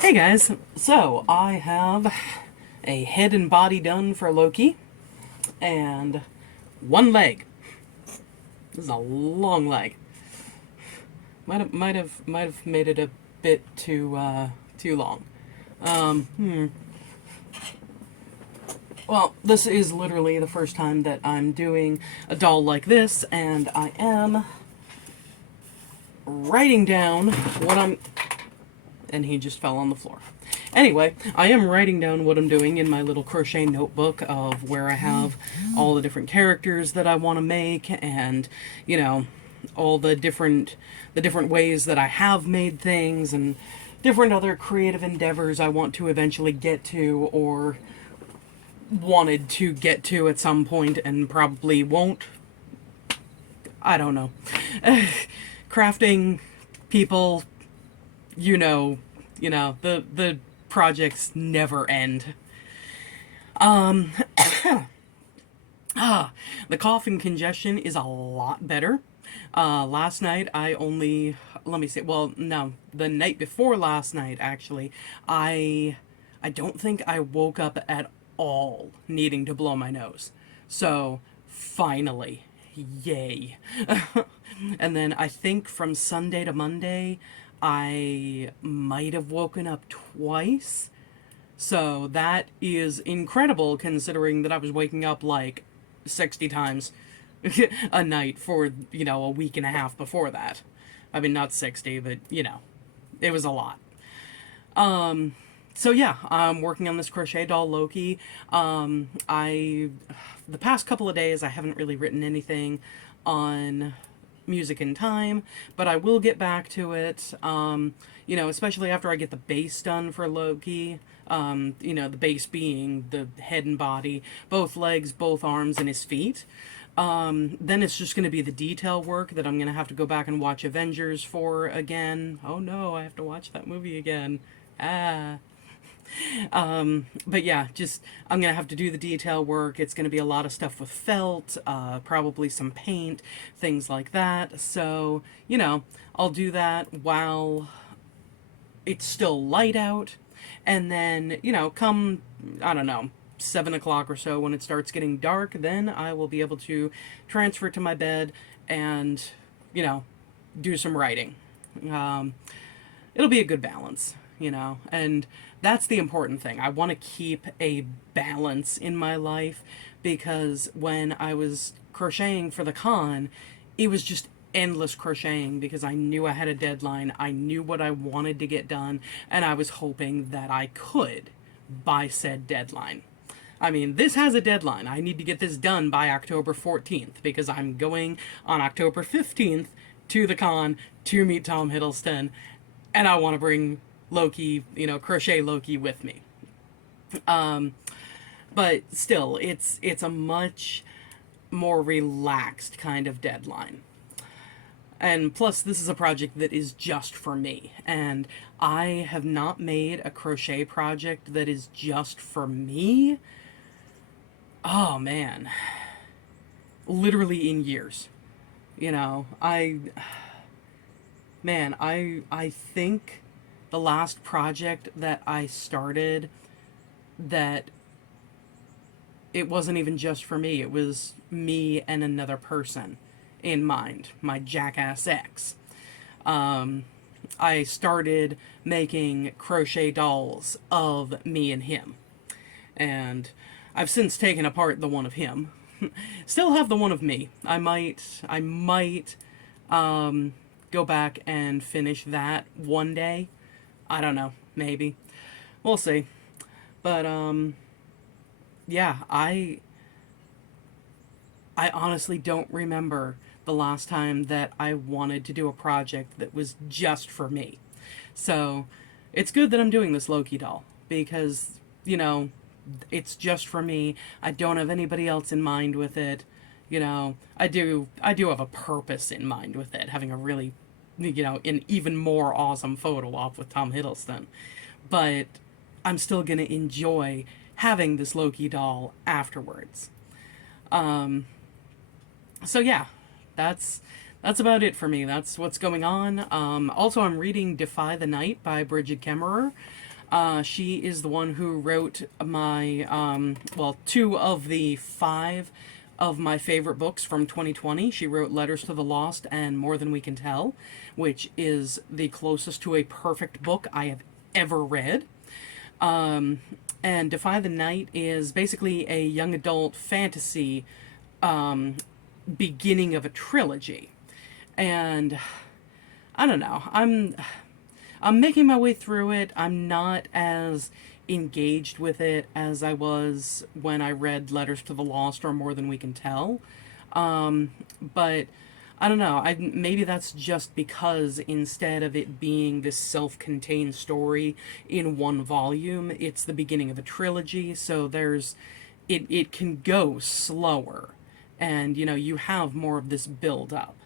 Hey guys, so I have a head and body done for Loki, and one leg. This is a long leg. Might have made it a bit too long. Um, hmm. Well, this is literally the first time that I'm doing a doll like this, and I am writing down what I'm. And he just fell on the floor. Anyway, I am writing down what I'm doing in my little crochet notebook of where I have all the different characters that I want to make, and all the different ways that I have made things, and different other creative endeavors I want to eventually get to, or wanted to get to at some point and probably won't. I don't know. Crafting, people, the projects never end. Um, the cough and congestion is a lot better. Last night let me see, well, no, the night before last night, actually, I don't think I woke up at all needing to blow my nose. So, finally, yay. And then I think from Sunday to Monday, I might have woken up twice. So that is incredible considering that I was waking up like 60 times a night for, a week and a half before that. I mean, not 60, but, it was a lot. So yeah, I'm working on this crochet doll Loki. The past couple of days I haven't really written anything on music in time, but I will get back to it. Especially after I get the base done for Loki. The base being the head and body, both legs, both arms, and his feet. Then it's just going to be the detail work that I'm going to have to go back and watch Avengers for again. Oh no, I have to watch that movie again. Ah. But yeah, just I'm gonna have to do the detail work. It's gonna be a lot of stuff with felt, probably some paint, things like that. So, I'll do that while it's still light out. And then, come, I don't know, 7 o'clock or so when it starts getting dark, then I will be able to transfer to my bed and, do some writing. Um, It'll be a good balance, and that's the important thing. I want to keep a balance in my life because when I was crocheting for the con, it was just endless crocheting because I knew I had a deadline. I knew what I wanted to get done, and I was hoping that I could by said deadline. I mean, this has a deadline. I need to get this done by October 14th because I'm going on October 15th to the con to meet Tom Hiddleston, and I want to bring Loki, Crochet Loki with me. But still, it's a much more relaxed kind of deadline. And plus, this is a project that is just for me. And I have not made a crochet project that is just for me. Oh man. Literally in years. I think the last project that I started that it wasn't even just for me, it was me and another person in mind, my jackass ex. I started making crochet dolls of me and him. And I've since taken apart the one of him. Still have the one of me. I might go back and finish that one day. I don't know, maybe. We'll see. But yeah, I honestly don't remember the last time that I wanted to do a project that was just for me. So, it's good that I'm doing this Loki doll because, it's just for me. I don't have anybody else in mind with it. I do have a purpose in mind with it, having a really, an even more awesome photo op with Tom Hiddleston. But I'm still going to enjoy having this Loki doll afterwards. So yeah, that's about it for me. That's what's going on. Also, I'm reading Defy the Night by Bridget Kemmerer. She is the one who wrote my, well, 2 of the 5 of my favorite books from 2020. She wrote Letters to the Lost and More Than We Can Tell, which is the closest to a perfect book I have ever read. And Defy the Night is basically a young adult fantasy beginning of a trilogy. And I don't know. I'm making my way through it. I'm not as engaged with it as I was when I read Letters to the Lost or More Than We Can Tell. But I don't know. Maybe that's just because instead of it being this self-contained story in one volume, it's the beginning of a trilogy. So it can go slower, and you have more of this build up.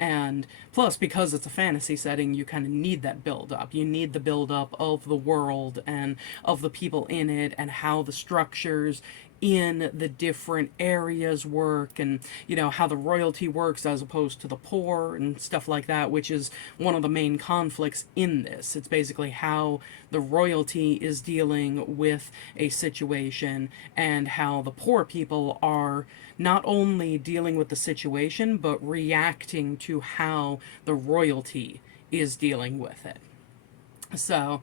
And plus, because it's a fantasy setting, you kind of need that build up. You need the build up of the world and of the people in it and how the structures in the different areas work, and how the royalty works as opposed to the poor and stuff like that, which is one of the main conflicts in this. It's basically how the royalty is dealing with a situation and how the poor people are not only dealing with the situation but reacting to how the royalty is dealing with it. So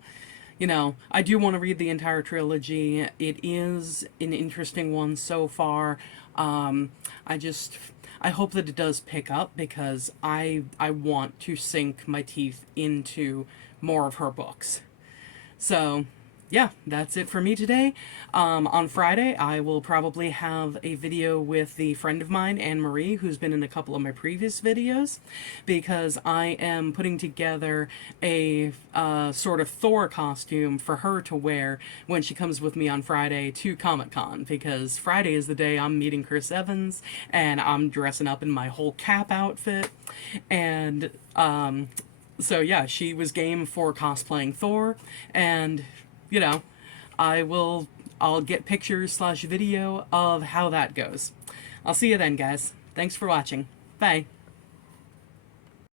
I do want to read the entire trilogy. It is an interesting one so far. I hope that it does pick up, because I want to sink my teeth into more of her books. So, yeah, that's it for me today. On Friday, I will probably have a video with the friend of mine, Anne-Marie, who's been in a couple of my previous videos, because I am putting together a sort of Thor costume for her to wear when she comes with me on Friday to Comic-Con, because Friday is the day I'm meeting Chris Evans, and I'm dressing up in my whole cap outfit, and so yeah, she was game for cosplaying Thor, and I'll get pictures / video of how that goes. I'll see you then, guys. Thanks for watching. Bye.